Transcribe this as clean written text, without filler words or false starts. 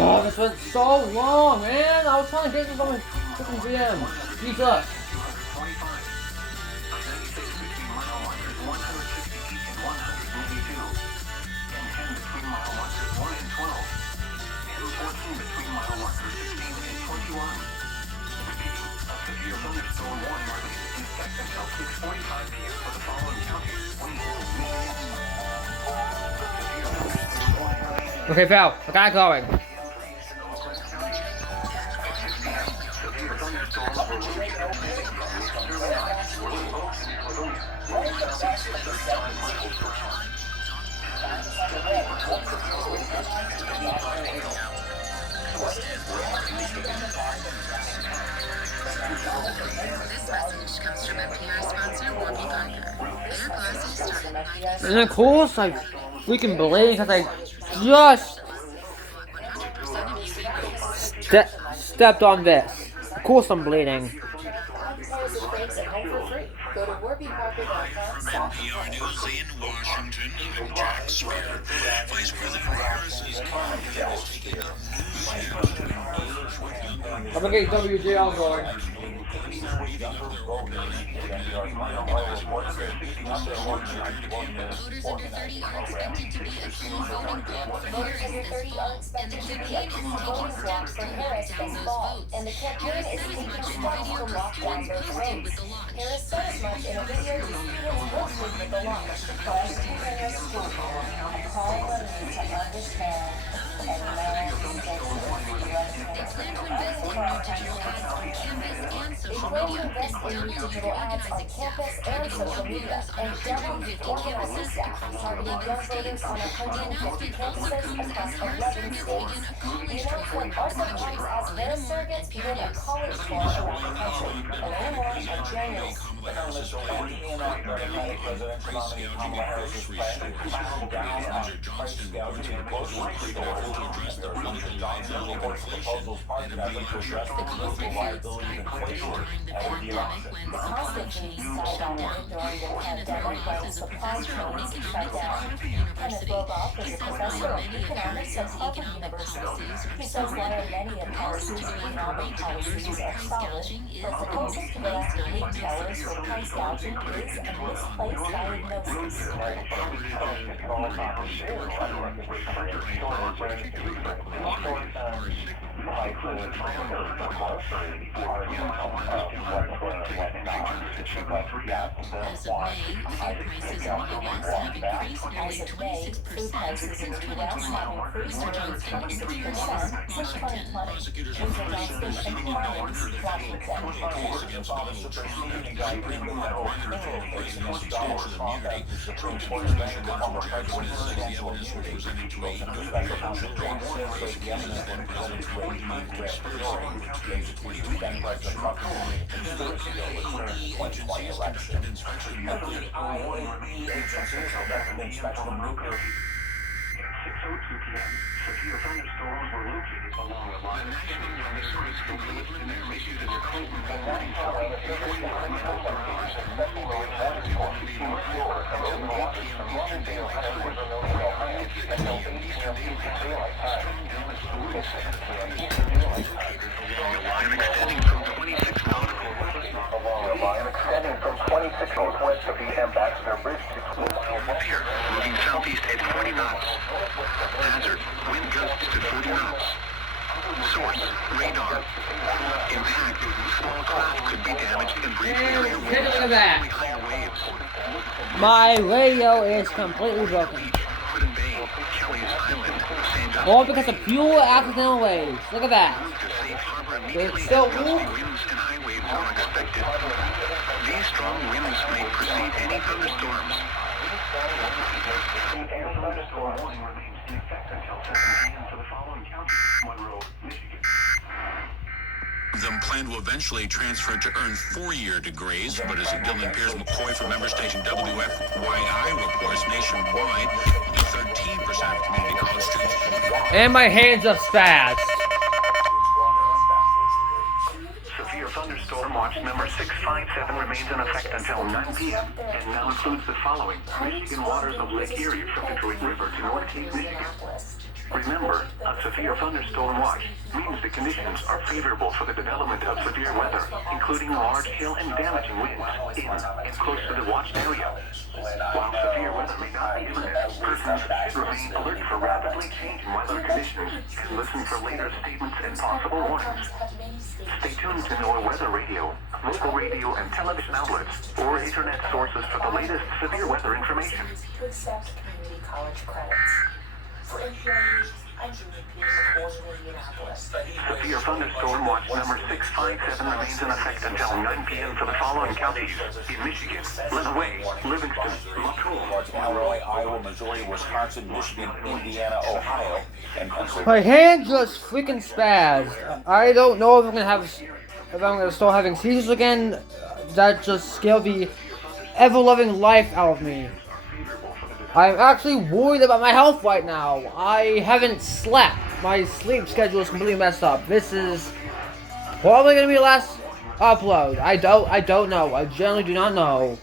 Oh, this went so long, man! I was trying to get this on my freaking VM. Jesus! Okay, Val, I got it going. And of course I freaking believe because I just stepped on this. Of course I'm bleeding. NPR News in Washington, I'm Jack Spear. Vice President Harris is taking up news. I'm gonna get WGL going. Voters under 30 are expected to be a key voting bloc for Harris this fall, and the campaign is taking steps to lock down those votes. Harris said as much in video disputing posted with the launch. Harris said as much in a video dispute posted with the launch. President Harris tweeted, "I'm calling on you to understand and know that They plan to invest in new digital ads on campus and social media, doubling digital advertising staff, targeting young voters on 150 campuses, targeting young voters on 150 campuses across 11 states. The announcement also comes as Harris surrogates begin a college tour around the country. And learn more on January. The cost of food skyrocketed during the pandemic when supply chains shut down, Kenneth Rogoff is a professor at Lincoln Kenneth Rogoff is a professor of economics at Harvard University. He says while many of Harris's economic policies are solid, the proposal to go after retailers for price gouging is a misplaced diagnosis. As of May, food prices in the U.S. have increased nearly 26% since 2020, according to an independent Washington. Prosecutors in Florida say the doctors in a case against Donald Trump after the Supreme Court granted Trump president's extension of immunity. Trump's special counsel charged him says the evidence was presented to aid potential Trump prosecutors then President Trump denied conspiracy to use 2020 agencies conducted inspection nuclear. 6:02 p.m. Severe thunderstorms were located along the line. The National Weather Service issued a Clayton warning for 45 miles per hour. Eastern daylight time. Strong gusts moving 7 p.m. Eastern daylight time. Along the line extending from 26 nautical miles. 26 northwest of the Ambassador Bridge. Here, moving southeast at 40 knots. Hazard, wind gusts to 40 knots. Source, radar. Impact, small craft could be damaged and briefly higher Take a winds, look at that. higher waves. My radio is completely broken. Hudson Bay, Kelly's Island, San Justin All because of pure accidental waves. Look at that. to safe harbor immediately It's so as gusty cool. winds and high waves are expected. These strong winds may precede any thunderstorms. Severe thunderstorm warning remains in effect until 7 p.m. for the following counties: Monroe, Michigan. Them plan to eventually transfer to earn 4-year degrees, but as Dylan Piers McCoy from member station WFYI reports, nationwide, only 13% of community college students. And my hands are fast. Severe thunderstorm watch number 657 remains in effect until 9 p.m. and now includes the following: Michigan waters of Lake Erie from Detroit River to North Cape, Michigan. Remember, a severe thunderstorm watch means the conditions are favorable for the development of severe weather, including large hail and damaging winds in and close to the watched area. While severe weather may not be imminent, persons should remain alert for rapidly changing weather conditions and listen for later statements and possible warnings. Stay tuned to NOAA Weather Radio, local radio and television outlets, or internet sources for the latest severe weather information. To accept community college credits. For NPR News, I'm Julie Peters reporting in Indianapolis. Severe thunderstorm watch number 657 remains in effect until 9 p.m. for the following counties: in Michigan, Lenawee, Livingston, Monroe, Illinois, Iowa, Missouri, Wisconsin, Michigan, Indiana, Ohio, and Pennsylvania. My hand just freaking spazzed. I don't know if I'm gonna start having seizures again. That just scared the ever-loving life out of me. I'm actually worried about my health right now. I haven't slept. My sleep schedule is completely messed up. This is probably gonna be the last upload. I don't know. I generally do not know.